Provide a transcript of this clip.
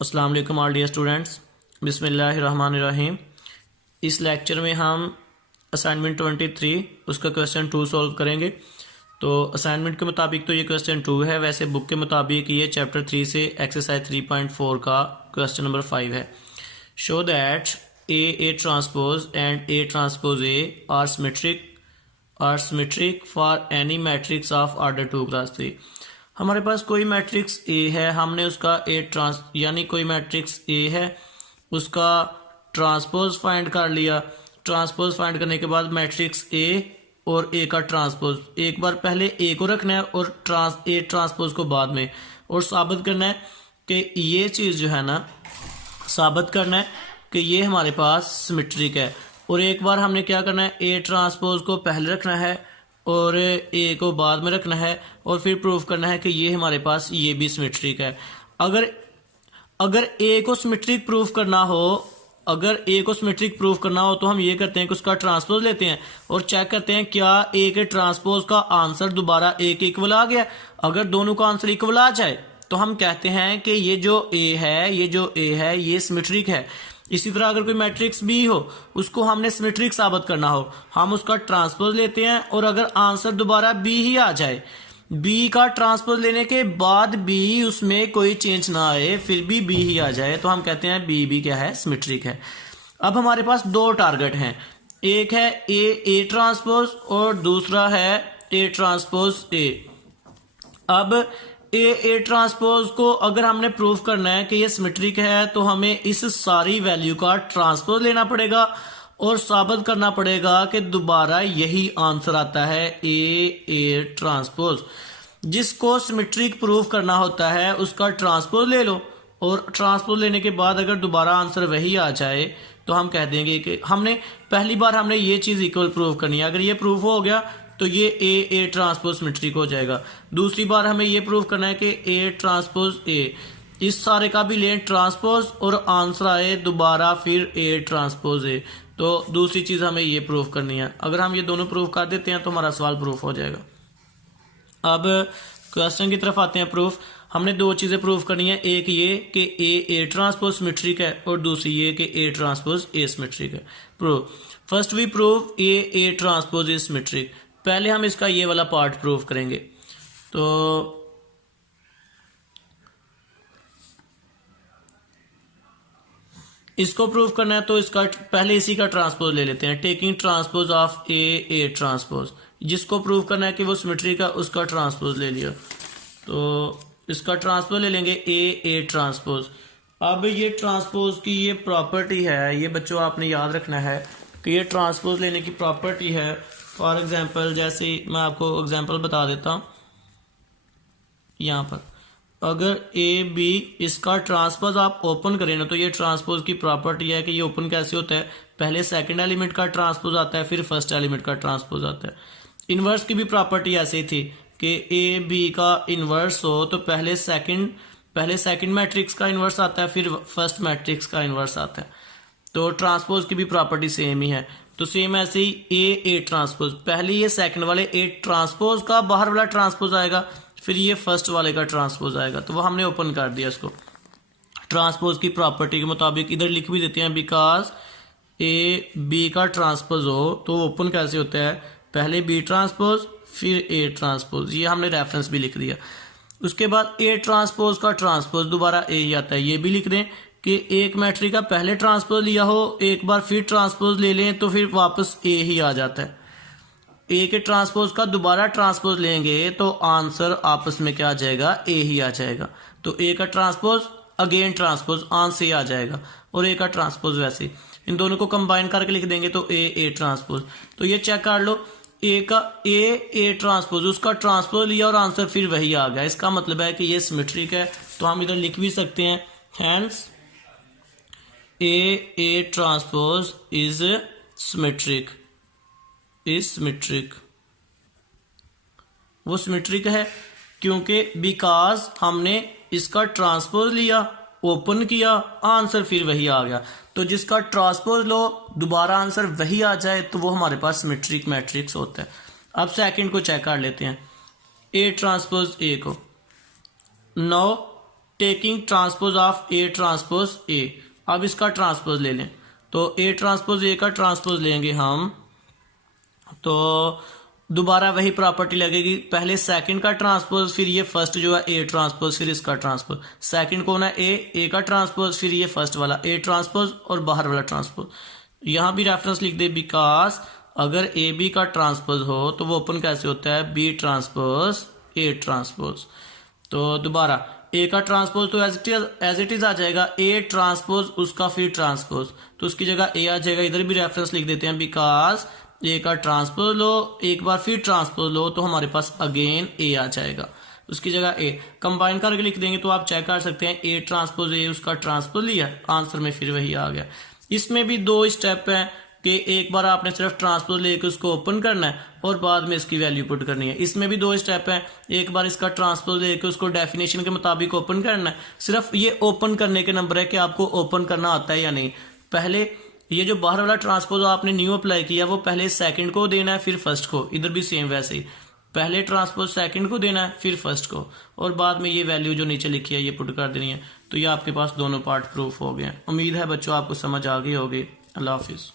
अस्सलाम वालेकुम all dear students, बिस्मिल्लाहिर्रहमानिर्रहीम। इस लेक्चर में हम असाइनमेंट 23 उसका क्वेश्चन 2 सॉल्व करेंगे। तो असाइनमेंट के मुताबिक तो ये क्वेश्चन 2 है, वैसे बुक के मुताबिक ये चैप्टर 3 से एक्सरसाइज 3.4 का क्वेश्चन नंबर 5 है। Show that A transpose and A transpose A R symmetric for any matrix of order 2 class 3। हमारे पास कोई मैट्रिक्स ए है, हमने उसका यानी कोई मैट्रिक्स ए है उसका ट्रांसपोज फाइंड कर लिया। ट्रांसपोज फाइंड करने के बाद मैट्रिक्स ए और ए का ट्रांसपोज एक बार पहले ए को रखना है और ए ट्रांसपोज को बाद में, और साबित करना है कि ये चीज़ जो है ना, साबित करना है कि ये हमारे पास सिमेट्रिक है। और एक बार हमने क्या करना है, ए ट्रांसपोज को पहले रखना है और ए को बाद में रखना है, और फिर प्रूफ करना है कि ये हमारे पास ये भी सिमेट्रिक है। अगर ए को सिमेट्रिक प्रूफ करना हो, तो हम ये करते हैं कि उसका ट्रांसपोज लेते हैं और चेक करते हैं क्या ए के ट्रांसपोज का आंसर दोबारा ए के इक्वल आ गया। अगर दोनों का आंसर इक्वल आ जाए तो हम कहते हैं कि ये जो ए है ये सिमेट्रिक है। इसी तरह अगर कोई मैट्रिक्स बी हो, उसको हमने सिमेट्रिक साबित करना हो, हम उसका ट्रांसपोज लेते हैं और अगर आंसर दोबारा बी ही आ जाए, बी का ट्रांसपोज लेने के बाद बी उसमें कोई चेंज ना आए, फिर भी बी ही आ जाए, तो हम कहते हैं बी क्या है, सिमेट्रिक है। अब हमारे पास दो टारगेट हैं, एक है ए ट्रांसपोज और दूसरा है ए ट्रांसपोज ए। अब ए ट्रांसपोज को अगर हमने प्रूफ करना है कि ये सिमेट्रिक है तो हमें इस सारी वैल्यू का ट्रांसपोज लेना पड़ेगा और साबित करना पड़ेगा कि दोबारा यही आंसर आता है ए ट्रांसपोज। जिसको सिमेट्रिक प्रूफ करना होता है उसका ट्रांसपोज ले लो, और ट्रांसपोज लेने के बाद अगर दोबारा आंसर वही आ जाए तो हम कह देंगे कि पहली बार हमने ये चीज़ इक्वल प्रूफ करनी है। अगर ये प्रूफ हो गया तो ये ए ट्रांसपोज सिमेट्रिक हो जाएगा। दूसरी बार हमें ये प्रूफ करना है कि ए ट्रांसपोज ए, इस सारे का भी लें ट्रांसपोज और आंसर आए दोबारा फिर ए ट्रांसपोज ए, तो दूसरी चीज़ हमें ये प्रूफ करनी है। अगर हम ये दोनों प्रूफ कर देते हैं तो हमारा सवाल प्रूफ हो जाएगा। अब क्वेश्चन की तरफ आते हैं। प्रूफ हमने दो चीज़ें प्रूफ करनी है, एक ये कि ए ट्रांसपोज सिमेट्रिक है और दूसरी ये कि ए ट्रांसपोज ए सिमेट्रिक है। Proof first we prove A transpose A symmetric. पहले हम इसका ये वाला पार्ट प्रूफ करेंगे। तो इसको प्रूफ करना है तो इसका पहले इसी का ट्रांसपोज ले लेते हैं, taking transpose of A transpose. जिसको प्रूफ करना है कि वो सिमेट्रिक का, उसका ट्रांसपोज ले लिया, तो इसका ट्रांसपोज ले लेंगे ए ट्रांसपोज। अब ये ट्रांसपोज की ये प्रॉपर्टी है, ये बच्चों आपने याद रखना है कि ये ट्रांसपोज लेने की प्रॉपर्टी है। फॉर एग्जांपल जैसे मैं आपको एग्जांपल बता देता हूँ, यहाँ पर अगर ए बी इसका ट्रांसपोज आप ओपन करें ना, तो ये ट्रांसपोज की प्रॉपर्टी है कि ये ओपन कैसे होता है, पहले सेकंड एलिमेंट का ट्रांसपोज आता है फिर फर्स्ट एलिमेंट का ट्रांसपोज आता है। इन्वर्स की भी प्रॉपर्टी ऐसी थी कि ए बी का इन्वर्स हो तो पहले सेकंड मैट्रिक्स का इन्वर्स आता है फिर फर्स्ट मैट्रिक्स का इन्वर्स आता है। तो ट्रांसपोज की भी प्रॉपर्टी सेम ही है। तो सेम ऐसे ही ए ट्रांसपोज, पहले ये सेकंड वाले ए ट्रांसपोज का बाहर वाला ट्रांसपोज आएगा, फिर ये फर्स्ट वाले का ट्रांसपोज आएगा, तो वो हमने ओपन कर दिया इसको। ट्रांसपोज की प्रॉपर्टी के मुताबिक इधर लिख भी देते हैं, बिकॉज ए बी का ट्रांसपोज हो तो ओपन कैसे होता है, पहले बी ट्रांसपोज फिर ए ट्रांसपोज, ये हमने रेफरेंस भी लिख दिया। उसके बाद ए ट्रांसपोज का ट्रांसपोज दोबारा ए ही आता है, ये भी लिख दें कि एक मैट्रिक का पहले ट्रांसपोज लिया हो, एक बार फिर ट्रांसपोज ले लें तो फिर वापस ए ही आ जाता है। ए के ट्रांसपोज का दोबारा ट्रांसपोज लेंगे तो आंसर आपस में क्या आ जाएगा, ए ही आ जाएगा। तो ए का transpose again transpose answer A आ जाएगा, और ए का ट्रांसपोज वैसे, इन दोनों को कंबाइन करके लिख देंगे तो ए ट्रांसपोज। तो ये चेक कर लो, ए का ए ट्रांसपोज, उसका ट्रांसपोज लिया और आंसर फिर वही आ गया, इसका मतलब है कि ये सिमेट्रिक है। तो हम इधर लिख भी सकते हैं, hence A transpose is symmetric, वो सिमेट्रिक है क्योंकि बिकॉज हमने इसका ट्रांसपोज लिया, ओपन किया, आंसर फिर वही आ गया। तो जिसका ट्रांसपोज लो दोबारा आंसर वही आ जाए तो वो हमारे पास सिमेट्रिक मैट्रिक्स होता है। अब सेकंड को चेक कर लेते हैं, ए ट्रांसपोज ए को। Know taking transpose of A transpose ए। अब इसका ट्रांसपोज ले लें, तो ए ट्रांसपोज ए का ट्रांसपोज लेंगे हम, तो दोबारा वही प्रॉपर्टी लगेगी, पहले सेकंड का ट्रांसपोज, फिर ये फर्स्ट जो है ए ट्रांसपोज, फिर इसका ट्रांसपोज। सेकंड कौन है? ए का ट्रांसपोज, फिर ये फर्स्ट वाला ए ट्रांसपोज और बाहर वाला ट्रांसपोज। यहां भी रेफरेंस लिख दे, बिकॉज अगर ए बी का ट्रांसपोज हो तो वो ओपन कैसे होता है? B transpose A transpose. तो दोबारा ए का ट्रांसपोज तो एज इट इज आ जाएगा, ए ट्रांसपोज उसका फिर ट्रांसपोज, तो उसकी जगह ए आ जाएगा। इधर भी रेफरेंस लिख देते हैं, बिकॉज ए का ट्रांसपोज लो, एक बार फिर ट्रांसपोज लो, तो हमारे पास अगेन ए आ जाएगा, उसकी जगह ए कंबाइन करके लिख देंगे। तो आप चेक कर सकते हैं, ए ट्रांसपोज ए उसका ट्रांसपोज लिया, आंसर में फिर वही आ गया। इसमें भी दो स्टेप है कि एक बार आपने सिर्फ ट्रांसपोज लेके उसको ओपन करना है और बाद में इसकी वैल्यू पुट करनी है। इसमें भी दो स्टेप है, एक बार इसका ट्रांसपोज लेके उसको डेफिनेशन के मुताबिक ओपन करना है। सिर्फ ये ओपन करने के नंबर है कि आपको ओपन करना आता है या नहीं। पहले ये जो बाहर वाला ट्रांसपोज आपने न्यू अप्लाई किया, वो पहले सेकंड को देना है फिर फर्स्ट को। इधर भी सेम वैसे ही, पहले ट्रांसपोज सेकंड को देना है फिर फर्स्ट को, और बाद में ये वैल्यू जो नीचे लिखी है ये पुट कर देनी है। तो ये आपके पास दोनों पार्ट प्रूफ हो गए। उम्मीद है बच्चों आपको समझ आ गई होगी। अल्लाह हाफिज।